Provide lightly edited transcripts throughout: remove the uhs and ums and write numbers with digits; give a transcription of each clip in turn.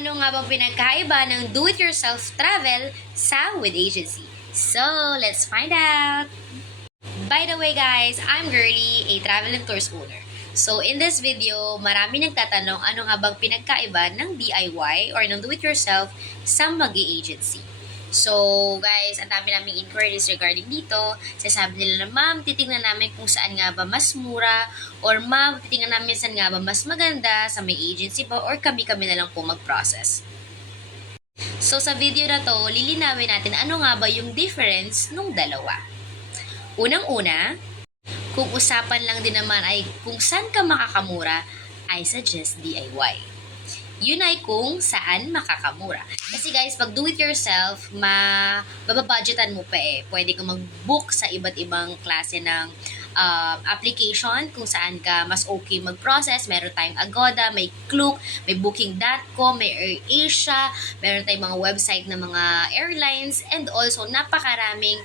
Ano nga bang pinagkaiba ng do-it-yourself travel sa with agency? So, let's find out! By the way guys, I'm Girly, a travel and tours owner. So, in this video, marami nagtatanong ano nga bang pinagkaiba ng DIY or ng do-it-yourself sa mag-agency. So, guys, ang dami naming inquiries regarding dito. Sasabi nila na, ma'am, titingnan namin kung saan nga ba mas mura or ma'am, titingnan namin saan nga ba mas maganda sa may agency ba or kami-kami na lang po mag-process. So, sa video na to, lilinawin natin ano nga ba yung difference nung dalawa. Unang-una, kung usapan lang din naman ay kung saan ka makakamura, I suggest DIY. Yun ay kung saan makakamura. Kasi guys, pag do it yourself, mababudgetan mo pa eh. Pwede kang mag-book sa iba't ibang klase ng application kung saan ka mas okay mag-process. Meron tayong Agoda, may Klook, may Booking.com, may AirAsia, meron tayong mga website ng mga airlines, and also napakaraming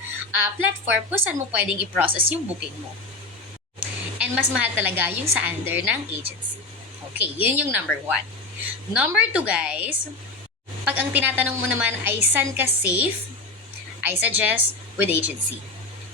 platform kung saan mo pwedeng i-process yung booking mo. And mas mahal talaga yung sa under ng agency. Okay, yun yung number 1. Number 2 guys, pag ang tinatanong mo naman ay saan ka safe, I suggest with agency.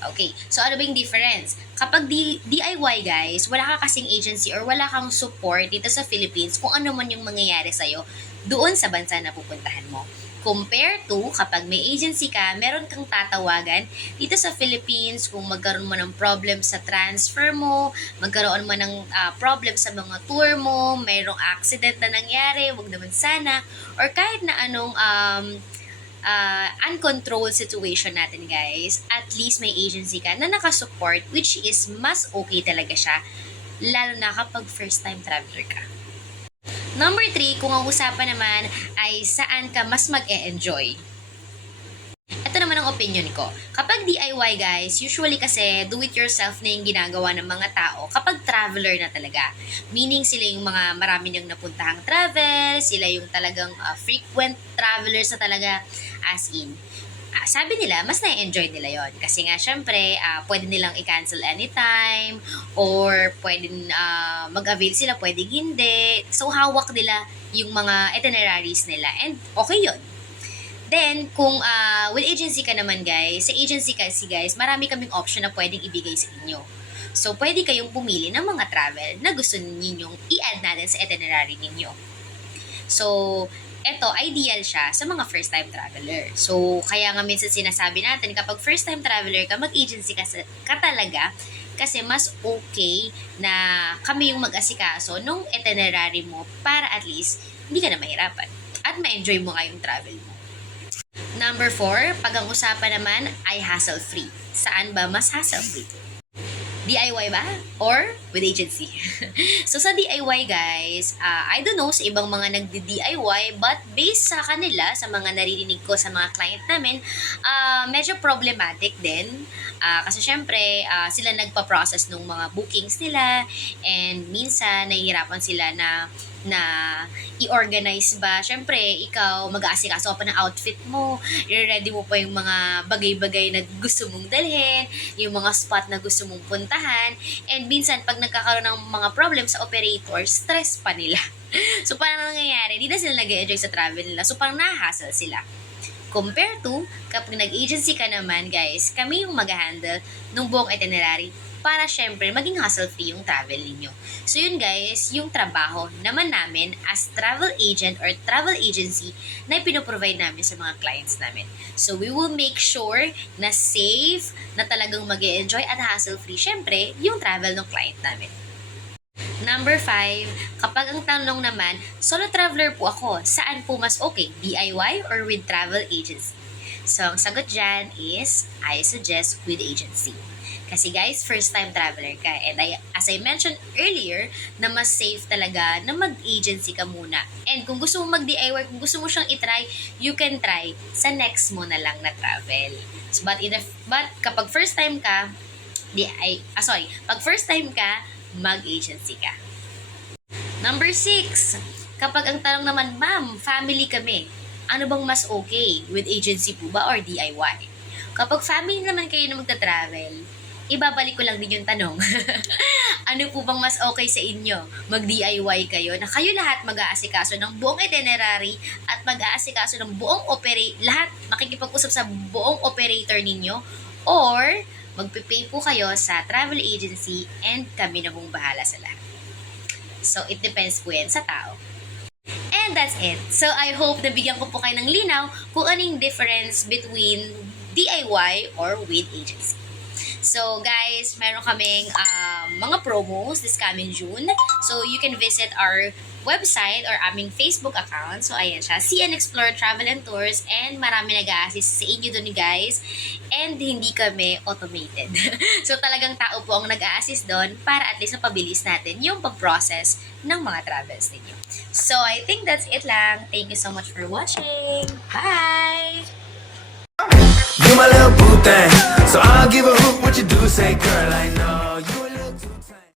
Okay, so ano ba yung difference? Kapag DIY guys, wala ka kasing agency or wala kang support dito sa Philippines kung ano man yung mangyayari sa'yo doon sa bansa na pupuntahan mo. Compare to kapag may agency ka, meron kang tatawagan dito sa Philippines kung magkaroon mo ng problem sa transfer mo, magkaroon mo ng problem sa mga tour mo, mayroong accident na nangyari, wag naman sana, or kahit na anong uncontrolled situation natin guys, at least may agency ka na nakasupport, which is mas okay talaga siya, lalo na kapag first time traveler ka. Number 3, kung ang usapan naman ay saan ka mas mag-e-enjoy. Ito naman ang opinion ko. Kapag DIY guys, usually kasi do-it-yourself na yung ginagawa ng mga tao kapag traveler na talaga. Meaning sila yung mga marami niyang napuntahang travel, sila yung talagang frequent travelers na talaga, as in. Sabi nila, mas na-enjoy nila yon kasi nga, syempre, pwede nilang i-cancel anytime or pwede mag-avail sila, pwede hindi. So, hawak nila yung mga itineraries nila and okay yon. Then, kung with agency ka naman guys, sa agency kasi guys, marami kaming option na pwedeng ibigay sa inyo. So, pwede kayong pumili ng mga travel na gusto ninyong i-add natin sa itinerary ninyo. So, eto, ideal siya sa mga first-time traveler. So, kaya nga minsan sinasabi natin, kapag first-time traveler ka, mag-agency ka talaga kasi mas okay na kami yung mag-asikaso nung itinerary mo para at least hindi ka na mahirapan at ma-enjoy mo nga yung travel mo. Number 4, pag ang usapan naman ay hassle-free. Saan ba mas hassle-free? DIY ba? Or with agency? So, sa DIY guys, I don't know sa ibang mga nagdi-DIY, but based sa kanila, sa mga naririnig ko sa mga client namin, medyo problematic din. Kasi syempre, sila nagpa-process ng mga bookings nila, and minsan, nahihirapan sila na i-organize ba. Syempre, ikaw mag-aasikaso pa ng outfit mo, i-ready mo pa yung mga bagay-bagay na gusto mong dalhin, yung mga spot na gusto mong puntahan, and minsan, pag nagkakaroon ng mga problem sa operator, stress pa nila. So, parang nangyayari, hindi na sila nag-enjoy sa travel nila. So, parang nahassle sila. Compare to, kapag nag-agency ka naman, guys, kami yung mag-handle ng buong itinerary para syempre maging hassle-free yung travel ninyo. So yun guys, yung trabaho naman namin as travel agent or travel agency na pinoprovide namin sa mga clients namin. So we will make sure na safe, na talagang mag-e-enjoy at hassle-free syempre yung travel ng client namin. Number 5, kapag ang tanong naman, solo traveler po ako, saan po mas okay, DIY or with travel agency? So ang sagot dyan is, I suggest with agency. Kasi guys, first time traveler ka. And as I mentioned earlier, na mas safe talaga na mag-agency ka muna. And kung gusto mo mag-DIY, kung gusto mo siyang itry, you can try sa next mo na lang na travel. So, but kapag first time ka, pag first time ka, mag-agency ka. Number 6, kapag ang tanong naman, ma'am, family kami, ano bang mas okay? With agency po ba or DIY? Kapag family naman kayo na magta-travel, ibabalik ko lang din yung tanong. Ano po bang mas okay sa inyo? Mag-DIY kayo na kayo lahat mag-aasikaso ng buong itinerary at mag-aasikaso ng buong lahat makikipag-usap sa buong operator ninyo, or magpipay po kayo sa travel agency and kami na pong bahala sa lahat. So, it depends po yan sa tao. And that's it. So, I hope nabigyan ko po kayo ng linaw kung anong difference between DIY or with agency. So, guys, meron kaming mga promos this coming June. So, you can visit our website or aming Facebook account. So, ayan siya. See and Explore Travel and Tours. And marami nag-a-assist sa inyo dun, guys. And hindi kami automated. So, talagang tao po ang nag-a-assist doon para at least mapabilis natin yung pag-process ng mga travels ninyo. So, I think that's it lang. Thank you so much for watching. Bye! You my little boo thing, so I'll give a hoot what you do. Say, girl, I know you.